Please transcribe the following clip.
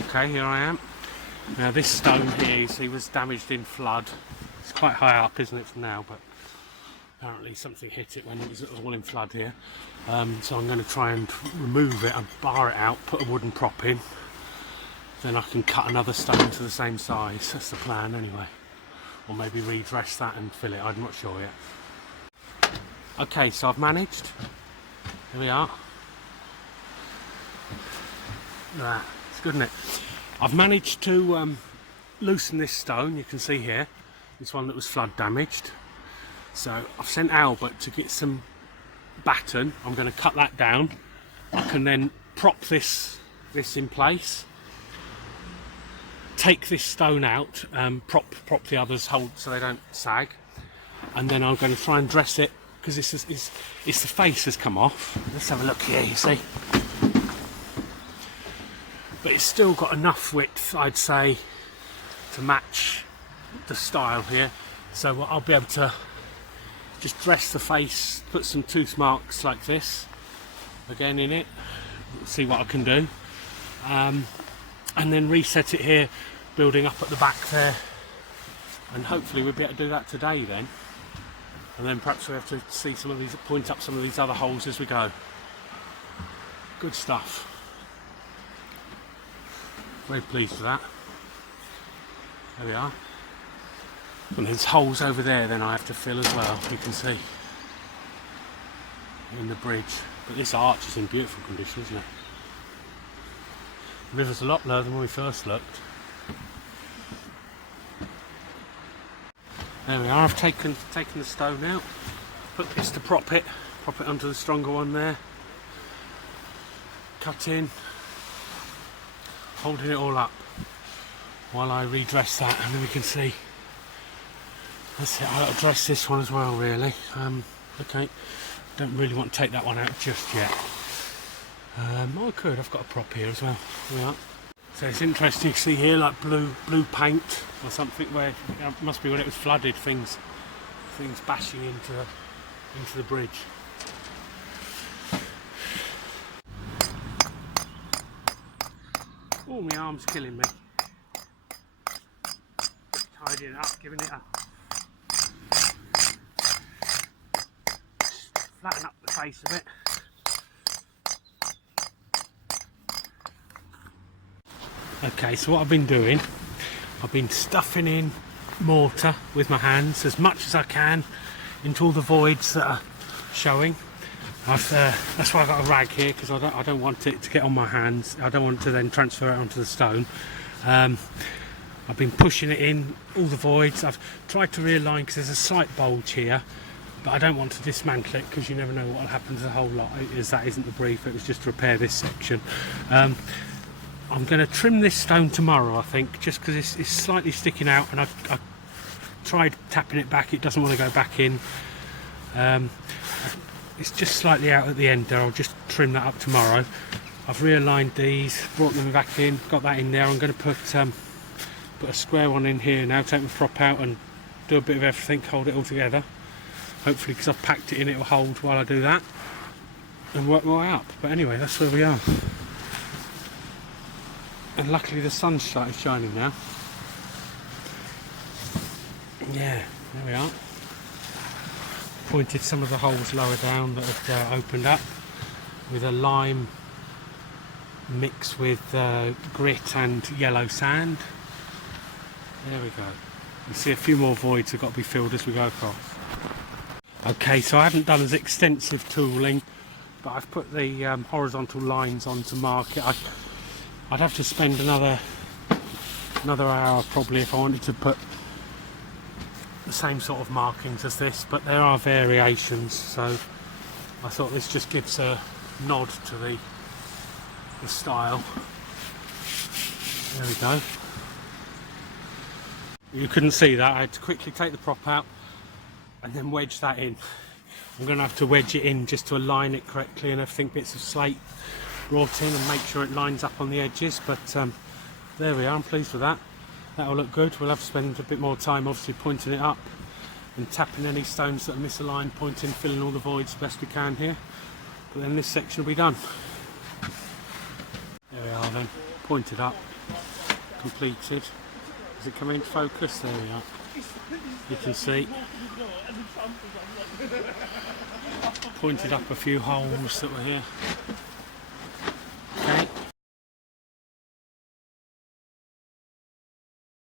Okay, here I am. Now this stone here, you see, was damaged in flood. It's quite high up, isn't it, from now, but apparently something hit it when it was all in flood here. So I'm going to try and remove it and bar it out, put a wooden prop in. Then I can cut another stone to the same size. That's the plan anyway. Or maybe redress that and fill it, I'm not sure yet. Okay, so I've managed. Here we are. Right, it's good, isn't it? I've managed to loosen this stone, you can see here. This one that was flood damaged. So I've sent Albert to get some batten. I'm going to cut that down. I can then prop this in place. Take this stone out, prop the others hold so they don't sag, and then I'm going to try and dress it because it's the face has come off. Let's have a look here, you see, but it's still got enough width, I'd say, to match the style here. So I'll be able to just dress the face, put some tooth marks like this again in it, see what I can do. And then reset it here, building up at the back there, and hopefully we'll be able to do that today then. And then perhaps we have to see some of these, point up some of these other holes as we go. Good stuff. Very pleased with that. There we are. And there's holes over there then I have to fill as well, you can see, in the bridge. But this arch is in beautiful condition, isn't it? The river's a lot lower than when we first looked. There we are, I've taken the stone out, put this to prop it onto the stronger one there, cut in, holding it all up while I redress that, and then we can see. That's it, I'll dress this one as well really. Okay, don't really want to take that one out just yet. I could, I've got a prop here as well. There we are. So it's interesting to see here, like blue paint or something, where it must be when it was flooded, things bashing into the bridge. Oh, my arm's killing me. Tidying it up, giving it a flatten up the face of it. Okay, so what I've been doing, I've been stuffing in mortar with my hands as much as I can into all the voids that are showing. That's why I've got a rag here, because I don't want it to get on my hands. I don't want to then transfer it onto the stone. I've been pushing it in all the voids. I've tried to realign because there's a slight bulge here, but I don't want to dismantle it because you never know what will happen to the whole lot. That isn't the brief, it was just to repair this section. I'm going to trim this stone tomorrow, I think, just because it's slightly sticking out, and I tried tapping it back, it doesn't want to go back in. It's just slightly out at the end there. I'll just trim that up tomorrow. I've realigned these, brought them back in, got that in there. I'm going to put a square one in here now, take the prop out and do a bit of everything, hold it all together. Hopefully, because I've packed it in, it will hold while I do that and work my way up. But anyway, that's where we are. And luckily the sun's started shining now. Yeah, there we are. Pointed some of the holes lower down that had opened up with a lime mix with grit and yellow sand. There we go. You see a few more voids have got to be filled as we go across. Okay, so I haven't done as extensive tooling, but I've put the horizontal lines on to mark it. I'd have to spend another hour probably if I wanted to put the same sort of markings as this, but there are variations, so I thought this just gives a nod to the style. There we go. You couldn't see that, I had to quickly take the prop out and then wedge that in. I'm going to have to wedge it in just to align it correctly and everything, bits of slate brought in, and make sure it lines up on the edges. But there we are, I'm pleased with that. That'll look good. We'll have to spend a bit more time obviously pointing it up and tapping any stones that are misaligned, pointing, filling all the voids the best we can here. But then this section will be done. There we are then, pointed up. completed. Does it come into focus? There we are. You can see. Pointed up a few holes that were here.